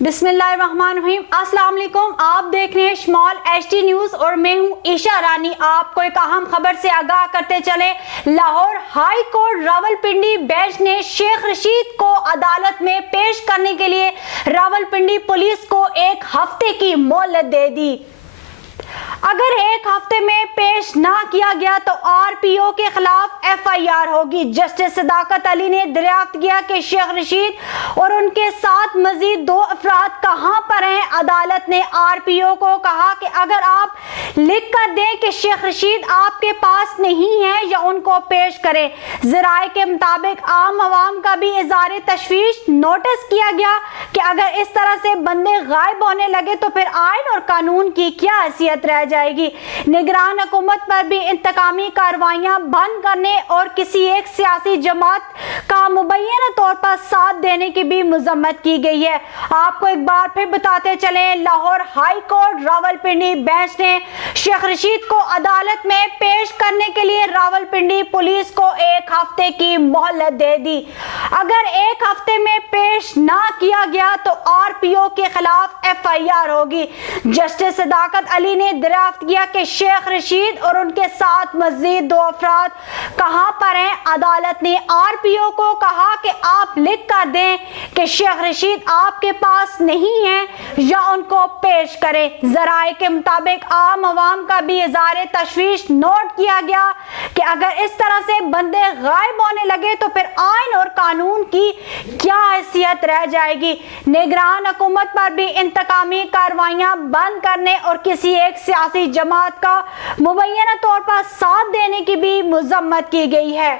बिस्मिल्लाहिर्रहमानिर्रहीम। अस्सलाम वालेकुम। आप देख रहे हैं स्मॉल एचटी न्यूज और मैं हूं ईशा रानी। आपको एक अहम खबर से आगाह करते चले। Lahore high court Rawalpindi bench ने शेख रशीद को अदालत में पेश करने के लिए रावलपिंडी पुलिस को 1 हफ्ते की मोहलत दे दी। अगर 1 हफ्ते में पेश ना किया गया तो आरपीओ के खिलाफ एफआईआर होगी। जस्टिस सदाकत अली ने दरियाफ्त किया कि शेख रशीद और उनके साथ मजीद 2 अफराद कहां पर हैं। अदालत ने आरपीओ को कहा कि अगर आप लिख कर दें कि शेख रशीद आपके पास नहीं है या उनको पेश करें। जराए के मुताबिक आम आवाम का भी इज़हार तशवीश नोटिस किया गया कि अगर इस तरह से बंदे गायब होने लगे तो फिर आइन और कानून की क्या हैसियत रह जाएगी। निगरान हुकूमत पर भी इंतकामी कार्रवाइयां बंद करने और किसी एक सियासी जमात का मुबैना तौर पर साथ देने की भी मजम्मत की गई है। आपको एक बार फिर बताते चले, Lahore high court Rawalpindi bench ने शेख रशीद को अदालत में पेश करने के लिए रावलपिंडी पुलिस को 1 हफ्ते की मोहलत दे दी। अगर 1 हफ्ते में पेश ना किया गया तो आरपीओ के खिलाफ एफआईआर होगी। जस्टिस सदाकत अली ने दरियाफ्त किया कि शेख रशीद और उनके साथ मजीद 2 अफराद कहां पर हैं। अदालत ने आरपीओ को कहा कि आप लिख कर दें कि शेख रशीद आपके पास नहीं है या उनको पेश करें। जराए के मुताबिक आम आवाम का भी इज़हार तशवीश नोट किया गया कि अगर इस तरह से बंदे गायब होने लगे तो फिर आइन और कानून की क्या हैसियत रह जाएगी। निगरान हुकूमत पर भी इंतकामी कार्रवाइयां बंद करने और किसी एक सियासी जमात का मुबैना तौर पर साथ देने की भी मजम्मत की गई है।